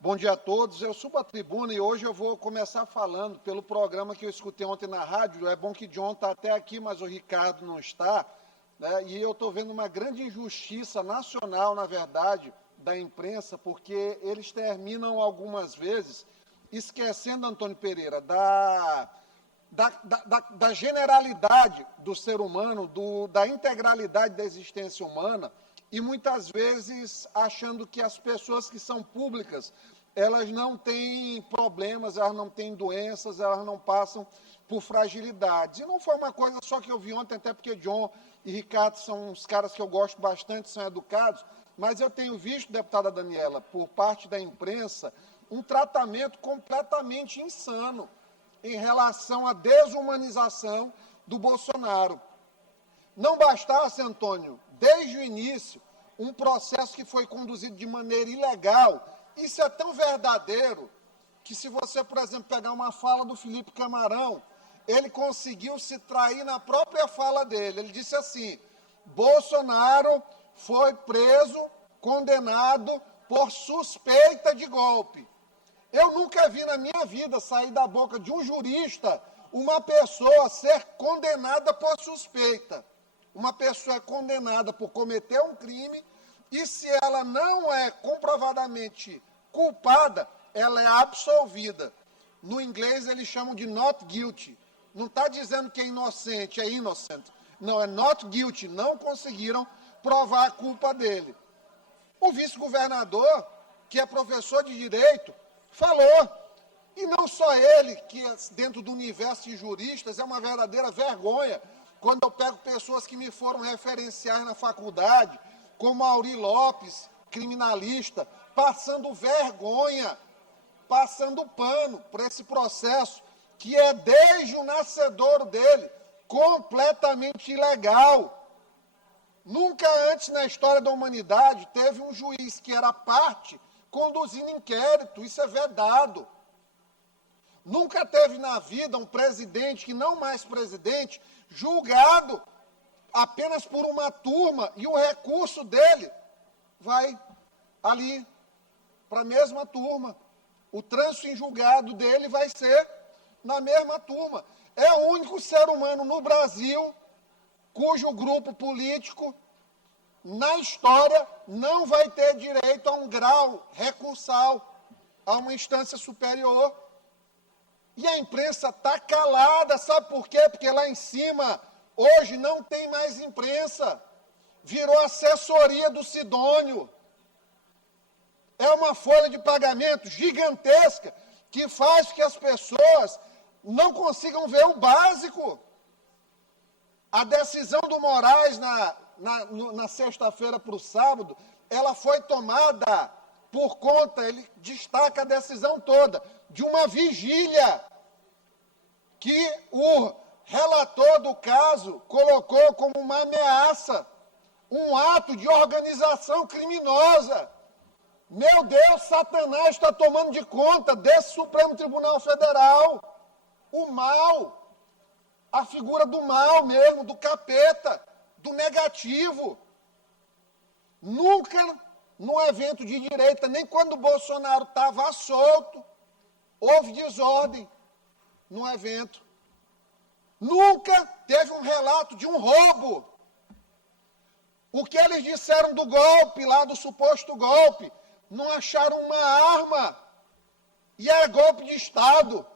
Bom dia a todos, eu subo à tribuna e hoje eu vou começar falando pelo programa que eu escutei ontem na rádio. É bom que John está até aqui, mas o Ricardo não está, né? E eu estou vendo uma grande injustiça nacional, na verdade, da imprensa, porque eles terminam algumas vezes esquecendo, Antônio Pereira, da generalidade do ser humano, da integralidade da existência humana, e muitas vezes achando que as pessoas que são públicas, elas não têm problemas, elas não têm doenças, elas não passam por fragilidades. E não foi uma coisa só que eu vi ontem, até porque John e Ricardo são uns caras que eu gosto bastante, são educados, mas eu tenho visto, deputada Daniela, por parte da imprensa, um tratamento completamente insano em relação à desumanização do Bolsonaro. Não bastasse, Antônio, desde o início, um processo que foi conduzido de maneira ilegal. Isso é tão verdadeiro que, se você, por exemplo, pegar uma fala do Felipe Camarão, ele conseguiu se trair na própria fala dele. Ele disse assim: Bolsonaro foi preso, condenado por suspeita de golpe. Eu nunca vi na minha vida sair da boca de um jurista uma pessoa ser condenada por suspeita. Uma pessoa é condenada por cometer um crime e, se ela não é comprovadamente culpada, ela é absolvida. No inglês, eles chamam de not guilty. Não está dizendo que é inocente, é innocent. Não, é not guilty. Não conseguiram provar a culpa dele. O vice-governador, que é professor de Direito, falou. E não só ele, que dentro do universo de juristas é uma verdadeira vergonha, quando eu pego pessoas que me foram referenciar na faculdade, como Auri Lopes, criminalista, passando vergonha, passando pano por esse processo, que é desde o nascedouro dele, completamente ilegal. Nunca antes na história da humanidade teve um juiz que era parte conduzindo inquérito, isso é vedado. Nunca teve na vida um presidente, que não mais presidente, julgado apenas por uma turma e o recurso dele vai ali para a mesma turma. O trânsito em julgado dele vai ser na mesma turma. É o único ser humano no Brasil cujo grupo político, na história, não vai ter direito a um grau recursal, a uma instância superior. E a imprensa está calada, sabe por quê? Porque lá em cima, hoje, não tem mais imprensa. Virou assessoria do Sidônio. É uma folha de pagamento gigantesca que faz com que as pessoas não consigam ver o básico. A decisão do Moraes na sexta-feira para o sábado, ela foi tomada por conta, ele destaca a decisão toda, de uma vigília que o relator do caso colocou como uma ameaça, um ato de organização criminosa. Meu Deus, Satanás está tomando de conta desse Supremo Tribunal Federal. O mal, a figura do mal mesmo, do capeta, do negativo. Nunca, num evento de direita, nem quando o Bolsonaro estava solto, houve desordem num evento. Nunca teve um relato de um roubo. O que eles disseram do golpe, lá do suposto golpe, não acharam uma arma. E é golpe de Estado.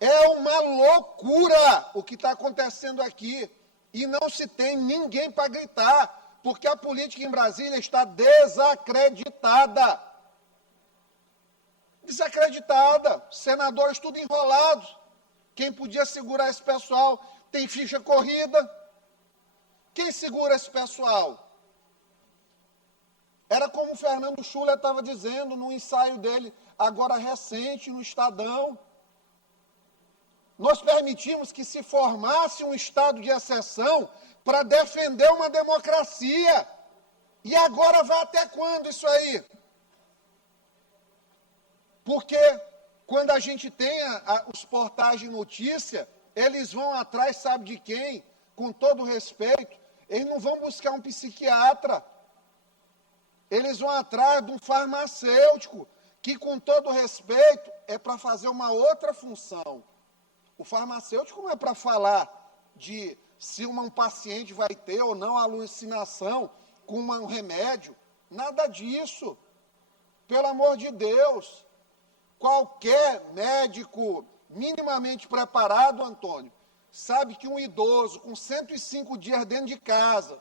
É uma loucura o que está acontecendo aqui. E não se tem ninguém para gritar, porque a política em Brasília está desacreditada. Desacreditada. Senadores tudo enrolados. Quem podia segurar esse pessoal tem ficha corrida. Quem segura esse pessoal? Era como o Fernando Schuller estava dizendo no ensaio dele, agora recente, no Estadão. Nós permitimos que se formasse um estado de exceção para defender uma democracia. E agora vai até quando isso aí? Porque quando a gente tem os portais de notícia, eles vão atrás, sabe de quem? Com todo respeito, eles não vão buscar um psiquiatra. Eles vão atrás de um farmacêutico, que, com todo respeito, é para fazer uma outra função. O farmacêutico não é para falar de se um paciente vai ter ou não alucinação com um remédio. Nada disso. Pelo amor de Deus. Qualquer médico minimamente preparado, Antônio, sabe que um idoso com 105 dias dentro de casa,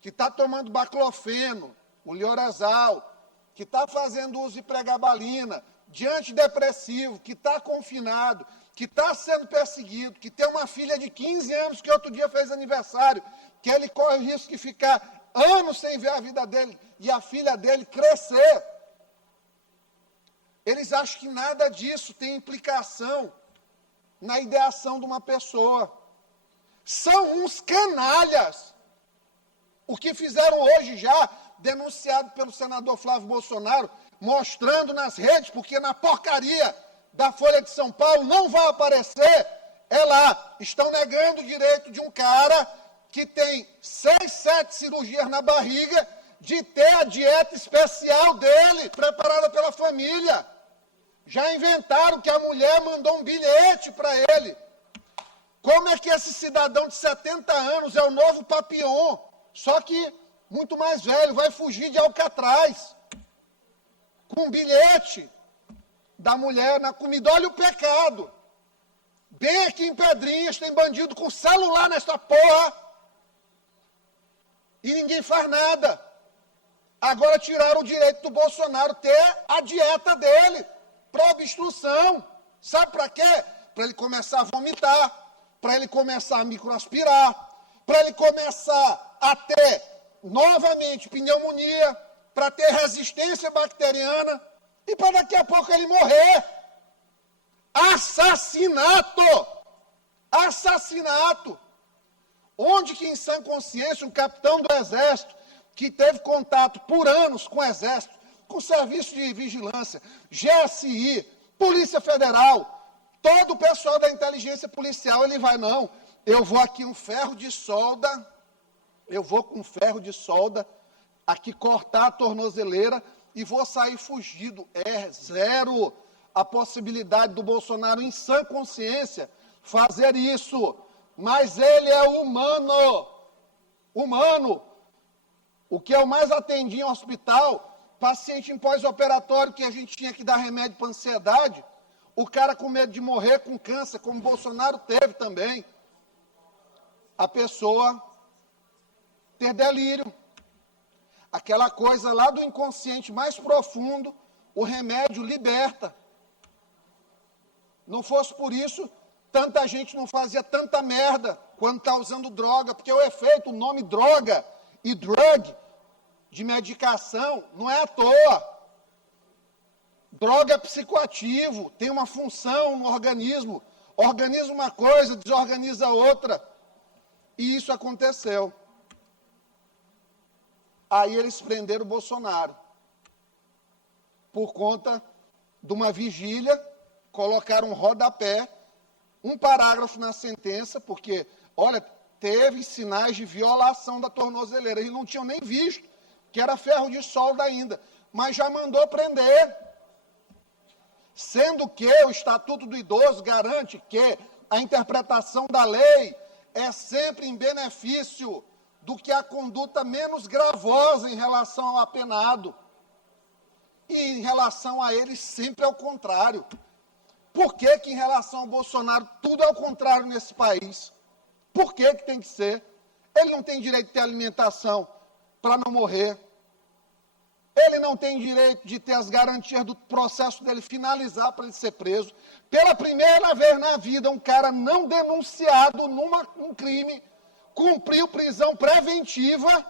que está tomando baclofeno, o Lioresal, que está fazendo uso de pregabalina, de antidepressivo, que está confinado, que está sendo perseguido, que tem uma filha de 15 anos que outro dia fez aniversário, que ele corre o risco de ficar anos sem ver a vida dele e a filha dele crescer. Eles acham que nada disso tem implicação na ideação de uma pessoa. São uns canalhas. O que fizeram hoje já, denunciado pelo senador Flávio Bolsonaro, mostrando nas redes, porque na porcaria da Folha de São Paulo não vai aparecer, é lá, estão negando o direito de um cara que tem 6, 7 cirurgias na barriga, de ter a dieta especial dele, preparada pela família. Já inventaram que a mulher mandou um bilhete para ele. Como é que esse cidadão de 70 anos é o novo Papillon, só que muito mais velho, vai fugir de Alcatraz, com um bilhete da mulher na comida? Olha o pecado. Bem aqui em Pedrinhas tem bandido com celular nessa porra e ninguém faz nada. Agora tiraram o direito do Bolsonaro ter a dieta dele para obstrução. Sabe para quê? Para ele começar a vomitar, para ele começar a microaspirar, para ele começar a ter novamente pneumonia, para ter resistência bacteriana e para daqui a pouco ele morrer. Assassinato! Assassinato! Onde que em sã consciência um capitão do Exército, que teve contato por anos com o Exército, com o Serviço de Vigilância, GSI, Polícia Federal, todo o pessoal da inteligência policial, ele vai, não, eu vou aqui um ferro de solda, eu vou com um ferro de solda, aqui cortar a tornozeleira e vou sair fugido. É zero a possibilidade do Bolsonaro, em sã consciência, fazer isso. Mas ele é humano. Humano. O que eu mais atendi em hospital, paciente em pós-operatório que a gente tinha que dar remédio para ansiedade, o cara com medo de morrer com câncer, como o Bolsonaro teve também. A pessoa ter delírio. Aquela coisa lá do inconsciente mais profundo, o remédio liberta. Não fosse por isso, tanta gente não fazia tanta merda quando está usando droga, porque o efeito, o nome droga e drug, de medicação, não é à toa. Droga é psicoativo, tem uma função no organismo. Organiza uma coisa, desorganiza outra. E isso aconteceu. Aí eles prenderam o Bolsonaro. Por conta de uma vigília, colocaram um rodapé, um parágrafo na sentença, porque, olha, teve sinais de violação da tornozeleira. Eles não tinham nem visto que era ferro de solda ainda, mas já mandou prender. Sendo que o Estatuto do Idoso garante que a interpretação da lei é sempre em benefício do que a conduta menos gravosa em relação ao apenado. E em relação a ele, sempre é o contrário. Por que que em relação ao Bolsonaro tudo é o contrário nesse país? Por que que tem que ser? Ele não tem direito de ter alimentação para não morrer. Ele não tem direito de ter as garantias do processo dele finalizar para ele ser preso. Pela primeira vez na vida, um cara não denunciado num crime cumpriu prisão preventiva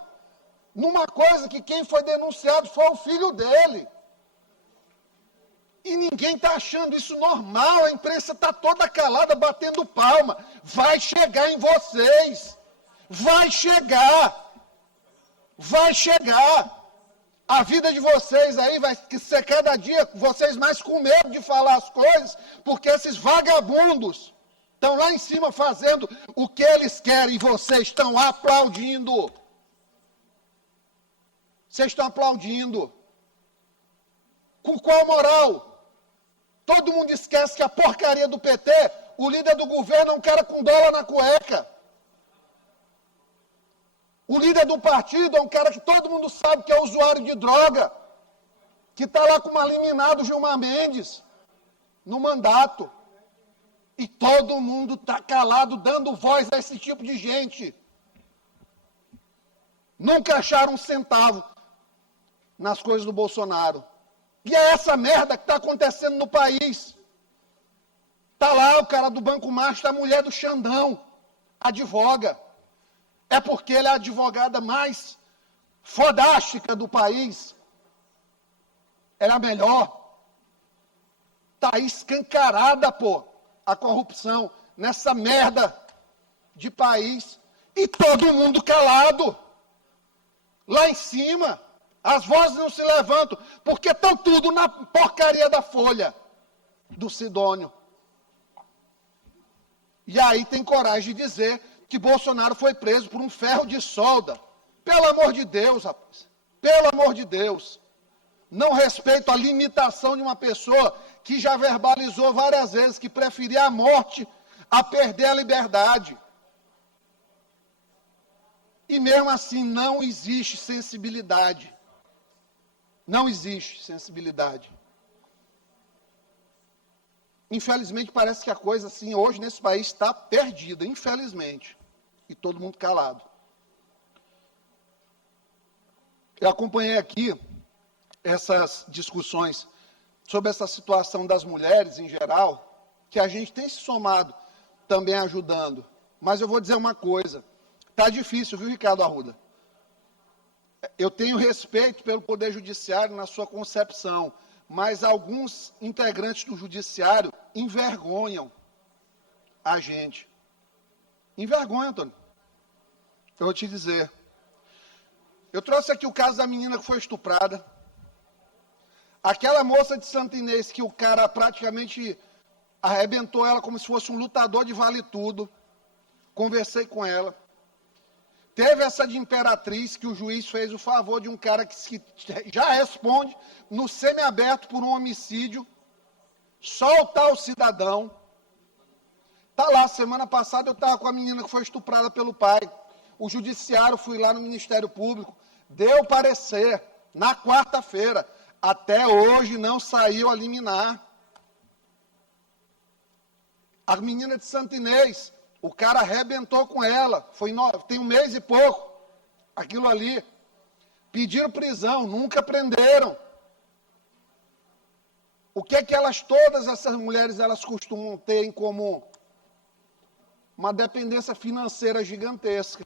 numa coisa que quem foi denunciado foi o filho dele. E ninguém está achando isso normal, a imprensa está toda calada, batendo palma. Vai chegar em vocês. Vai chegar. Vai chegar. A vida de vocês aí vai ser cada dia vocês mais com medo de falar as coisas, porque esses vagabundos estão lá em cima fazendo o que eles querem e vocês estão aplaudindo. Vocês estão aplaudindo. Com qual moral? Todo mundo esquece que a porcaria do PT, o líder do governo é um cara com dólar na cueca. O líder do partido é um cara que todo mundo sabe que é usuário de droga, que está lá com uma liminar do Gilmar Mendes, no mandato. E todo mundo está calado, dando voz a esse tipo de gente. Nunca acharam um centavo nas coisas do Bolsonaro. E é essa merda que está acontecendo no país. Está lá o cara do Banco Macho, a mulher do Xandão, advoga. É porque ela é a advogada mais fodástica do país. Ela é a melhor. Está escancarada, pô, a corrupção nessa merda de país. E todo mundo calado. Lá em cima, as vozes não se levantam, porque estão tudo na porcaria da Folha, do Sidônio. E aí tem coragem de dizer que Bolsonaro foi preso por um ferro de solda. Pelo amor de Deus, rapaz. Pelo amor de Deus. Não respeito a limitação de uma pessoa que já verbalizou várias vezes que preferia a morte a perder a liberdade. E mesmo assim não existe sensibilidade. Não existe sensibilidade. Infelizmente parece que a coisa assim hoje nesse país está perdida, infelizmente. E todo mundo calado. Eu acompanhei aqui essas discussões sobre essa situação das mulheres em geral, que a gente tem se somado também ajudando. Mas eu vou dizer uma coisa, está difícil, viu, Ricardo Arruda? Eu tenho respeito pelo Poder Judiciário na sua concepção, mas alguns integrantes do Judiciário envergonham a gente. Envergonha, Antônio. Eu vou te dizer. Eu trouxe aqui o caso da menina que foi estuprada. Aquela moça de Santa Inês que o cara praticamente arrebentou ela como se fosse um lutador de vale tudo. Conversei com ela. Teve essa de Imperatriz, que o juiz fez o favor de um cara que já responde no semiaberto por um homicídio, soltar o cidadão. Tá lá, semana passada eu estava com a menina que foi estuprada pelo pai. O judiciário, fui lá no Ministério Público, deu parecer na quarta-feira. Até hoje não saiu a liminar. A menina de Santa Inês, o cara arrebentou com ela, tem 1 mês e pouco, aquilo ali. Pediram prisão, nunca prenderam. O que é que todas essas mulheres, elas costumam ter em comum? Uma dependência financeira gigantesca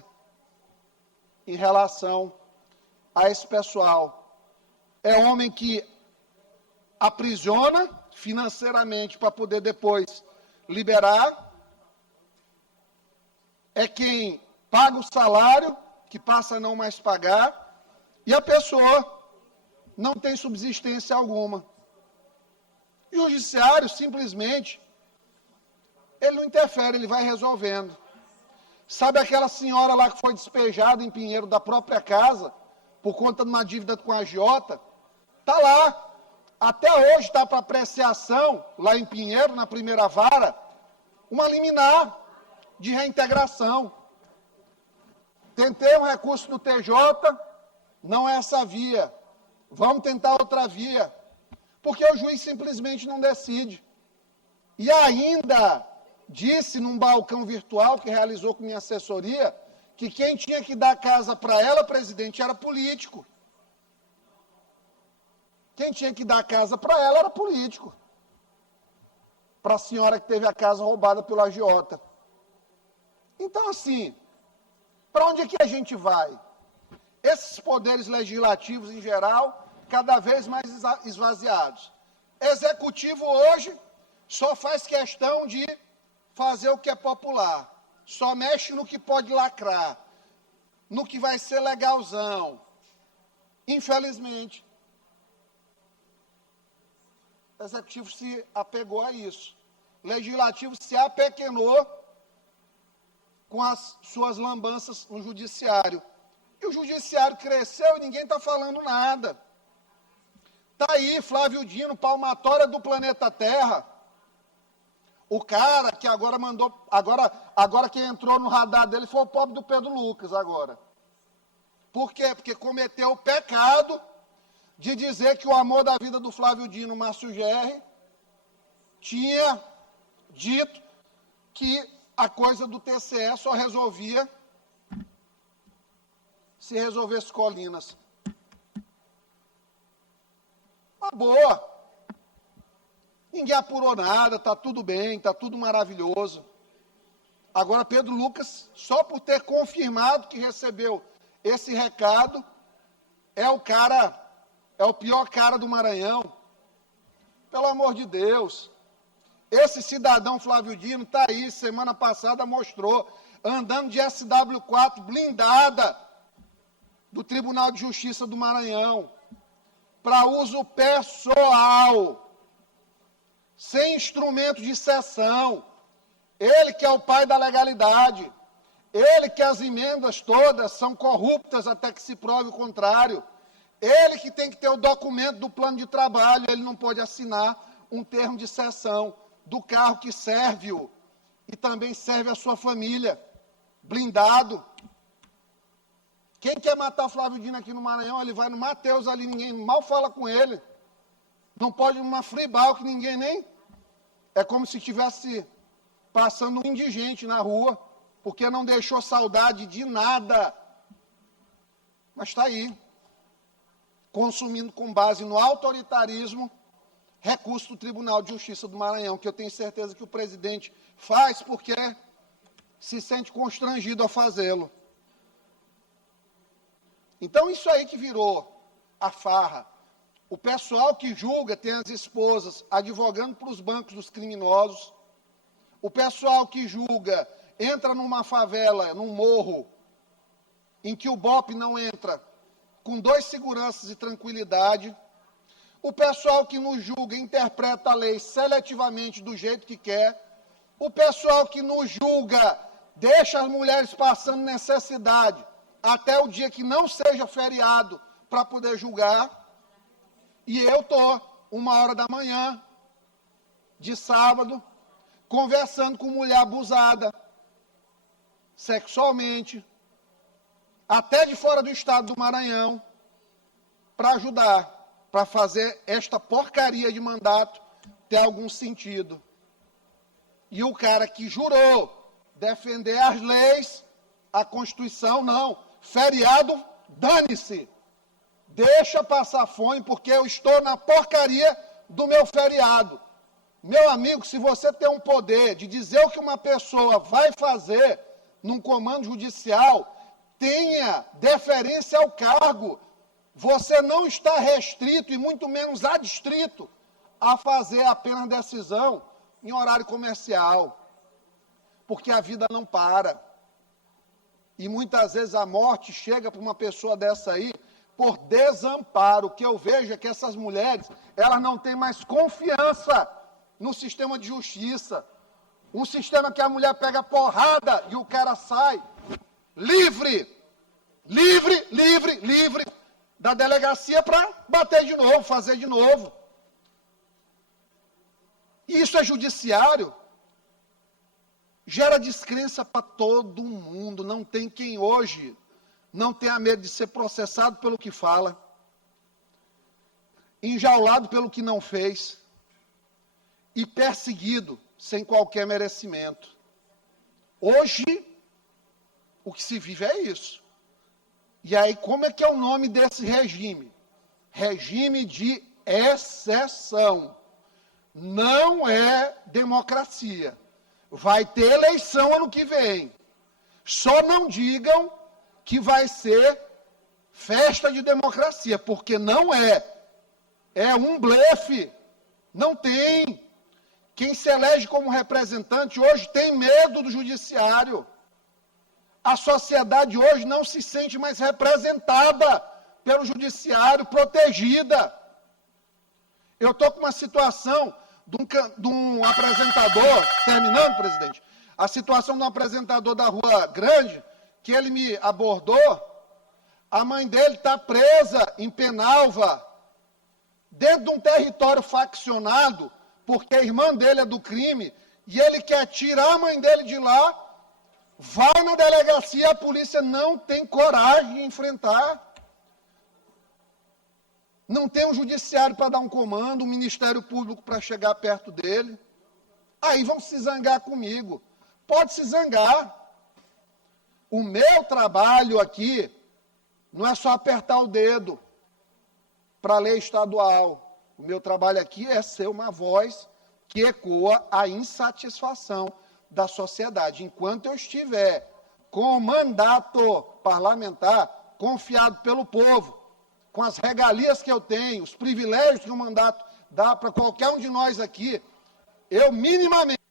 em relação a esse pessoal. É homem que aprisiona financeiramente para poder depois liberar. É quem paga o salário, que passa a não mais pagar, e a pessoa não tem subsistência alguma. E o judiciário, simplesmente, ele não interfere, ele vai resolvendo. Sabe aquela senhora lá que foi despejada em Pinheiro da própria casa, por conta de uma dívida com a agiota? Está lá. Até hoje está para apreciação, lá em Pinheiro, na primeira vara, uma liminar de reintegração. Tentei um recurso no TJ, não é essa via. Vamos tentar outra via. Porque o juiz simplesmente não decide. E ainda disse num balcão virtual que realizou com minha assessoria, que quem tinha que dar casa para ela, presidente, era político. Quem tinha que dar casa para ela era político. Para a senhora que teve a casa roubada pelo agiota. Então, assim, para onde é que a gente vai? Esses poderes legislativos, em geral, cada vez mais esvaziados. Executivo hoje só faz questão de fazer o que é popular. Só mexe no que pode lacrar, no que vai ser legalzão. Infelizmente, o Executivo se apegou a isso. O Legislativo se apequenou com as suas lambanças no Judiciário. que o judiciário cresceu e ninguém está falando nada. Está aí Flávio Dino, palmatória do planeta Terra. O cara que agora mandou, agora quem entrou no radar dele foi o pobre do Pedro Lucas agora. Por quê? Porque cometeu o pecado de dizer que o amor da vida do Flávio Dino, Márcio Gerri, tinha dito que a coisa do TCE só resolvia se resolvesse Colinas. Uma boa. Ninguém apurou nada, está tudo bem, está tudo maravilhoso. Agora, Pedro Lucas, só por ter confirmado que recebeu esse recado, é o pior cara do Maranhão. Pelo amor de Deus. Esse cidadão Flávio Dino está aí, semana passada mostrou, andando de SW4 blindada do Tribunal de Justiça do Maranhão, para uso pessoal, sem instrumento de sessão. Ele que é o pai da legalidade, ele que as emendas todas são corruptas até que se prove o contrário, ele que tem que ter o documento do plano de trabalho, ele não pode assinar um termo de cessão do carro que serve-o e também serve a sua família, blindado. Quem quer matar Flávio Dino aqui no Maranhão, ele vai no Mateus ali, ninguém mal fala com ele. Não pode numa fribal que ninguém nem... É como se estivesse passando um indigente na rua, porque não deixou saudade de nada. Mas está aí, consumindo com base no autoritarismo, recurso do Tribunal de Justiça do Maranhão, que eu tenho certeza que o presidente faz porque se sente constrangido a fazê-lo. Então, isso aí que virou a farra. O pessoal que julga tem as esposas advogando para os bancos dos criminosos. O pessoal que julga entra numa favela, num morro, em que o BOP não entra, com 2 seguranças e tranquilidade. O pessoal que nos julga interpreta a lei seletivamente do jeito que quer. O pessoal que nos julga deixa as mulheres passando necessidade até o dia que não seja feriado para poder julgar. E eu estou, 1h da manhã, de sábado, conversando com mulher abusada, sexualmente, até de fora do estado do Maranhão, para ajudar, para fazer esta porcaria de mandato ter algum sentido. E o cara que jurou defender as leis, a Constituição, não. Feriado, dane-se. Deixa passar fome, porque eu estou na porcaria do meu feriado. Meu amigo, se você tem um poder de dizer o que uma pessoa vai fazer num comando judicial, tenha deferência ao cargo. Você não está restrito e muito menos adstrito a fazer apenas decisão em horário comercial. Porque a vida não para. E muitas vezes a morte chega para uma pessoa dessa aí por desamparo. O que eu vejo é que essas mulheres, elas não têm mais confiança no sistema de justiça. Um sistema que a mulher pega porrada e o cara sai livre da delegacia para bater de novo, fazer de novo. Isso é judiciário. Gera descrença para todo mundo. Não tem quem hoje não tenha medo de ser processado pelo que fala, enjaulado pelo que não fez e perseguido sem qualquer merecimento. Hoje, o que se vive é isso. E aí, como é que é o nome desse regime? Regime de exceção. Não é democracia. Vai ter eleição ano que vem. Só não digam que vai ser festa de democracia, porque não é. É um blefe. Não tem. Quem se elege como representante hoje tem medo do judiciário. A sociedade hoje não se sente mais representada pelo judiciário, protegida. Eu estou com uma situação de um apresentador, terminando, presidente, a situação de um apresentador da Rua Grande, que ele me abordou, A mãe dele está presa em Penalva, dentro de um território faccionado, porque a irmã dele é do crime, e ele quer tirar a mãe dele de lá, vai na delegacia, a polícia não tem coragem de enfrentar. Não tem um judiciário para dar um comando, um Ministério Público para chegar perto dele. Aí vão se zangar comigo. Pode se zangar. O meu trabalho aqui não é só apertar o dedo para a lei estadual. O meu trabalho aqui é ser uma voz que ecoa a insatisfação da sociedade. Enquanto eu estiver com o mandato parlamentar confiado pelo povo, com as regalias que eu tenho, os privilégios que o mandato dá para qualquer um de nós aqui, eu minimamente